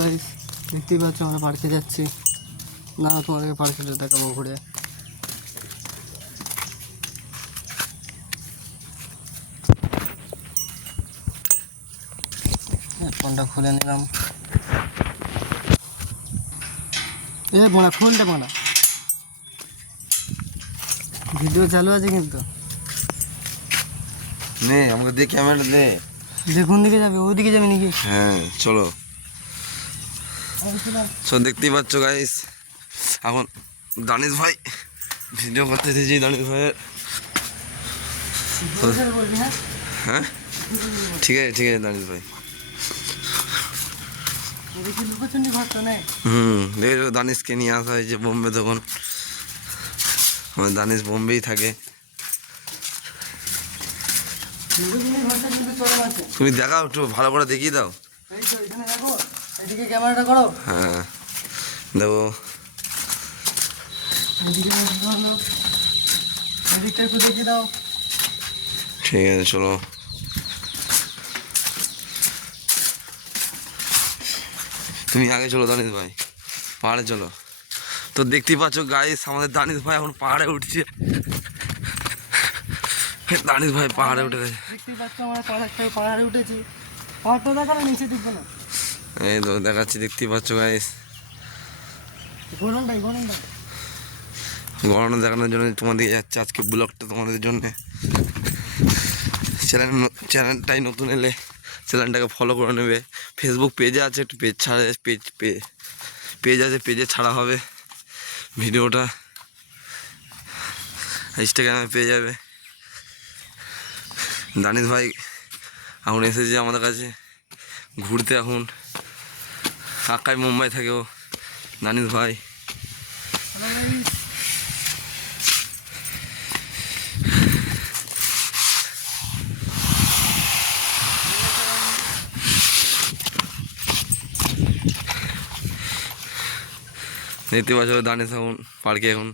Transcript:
Guys, দেখতেই পাচ্ছ আমরা পার্কে যাচ্ছি। না তোমাদেরকে পার্কে দেখাবো ঘুরে। হেডফোনটা খুলে নিলাম। বোনা খুলতে বোনা, ভিডিও চালু আছে কিন্তু। নে আমাকে দে ক্যামেরা দে। কোন দিকে যাবে? ওইদিকে যাবে নাকি? হ্যাঁ চলো। সো দেখতেই পাচ্ছ গাইস, এখন দানিশ ভাই ভিডিও করতে এসেছি। দানিশ ভাইয়ের হ্যাঁ ঠিক আছে ঠিক আছে দানিশ ভাই। দেখো দানিশকে নিয়ে আসা হয়েছে বোম্বে। তখন আমার দানিশ বোম্বেই থাকে। তুমি দেখাও একটু ভালো করে দেখিয়ে দাও। এদিকে ক্যামেরাটা করো। হ্যাঁ দেবো। এদিকটা একটু দেখিয়ে দাও। ঠিক আছে চলো। তুমি আগে চলো দানিশ ভাই, পাহাড়ে চলো। তো দেখতেই পাচ্ছ গাইস, আমাদের দানিশ ভাই এখন পাহাড়ে উঠছে। দানিশ ভাই পাহাড়ে উঠে গেছে। দেখতেই পাচ্ছ আমরা পাহাড়ে উঠেছি। পাহাড়টা দেখাবে, নিচে দেখবে না। এই তো দেখাচ্ছি, দেখতেই পাচ্ছ গাইস। গরমটাই গরম দেখানোর জন্য তোমাদের যাচ্ছে আজকে ব্লগটা তোমাদের জন্য। চ্যানেলটাই নতুন এলে চ্যানেলটাকে ফলো করে নেবে। ফেসবুক পেজে আছে, একটু পেজ ছাড়ে, পেজ আছে, পেজে ছাড়া হবে ভিডিওটা। ইনস্টাগ্রামে পেয়ে যাবে। দানিশ ভাই এখন এসেছে আমাদের কাছে ঘুরতে। এখন আকাই মুম্বাই থাকে ও দানিশ ভাই। দেখতে পাচ্ছ দানিশ এখন পার্কে এখন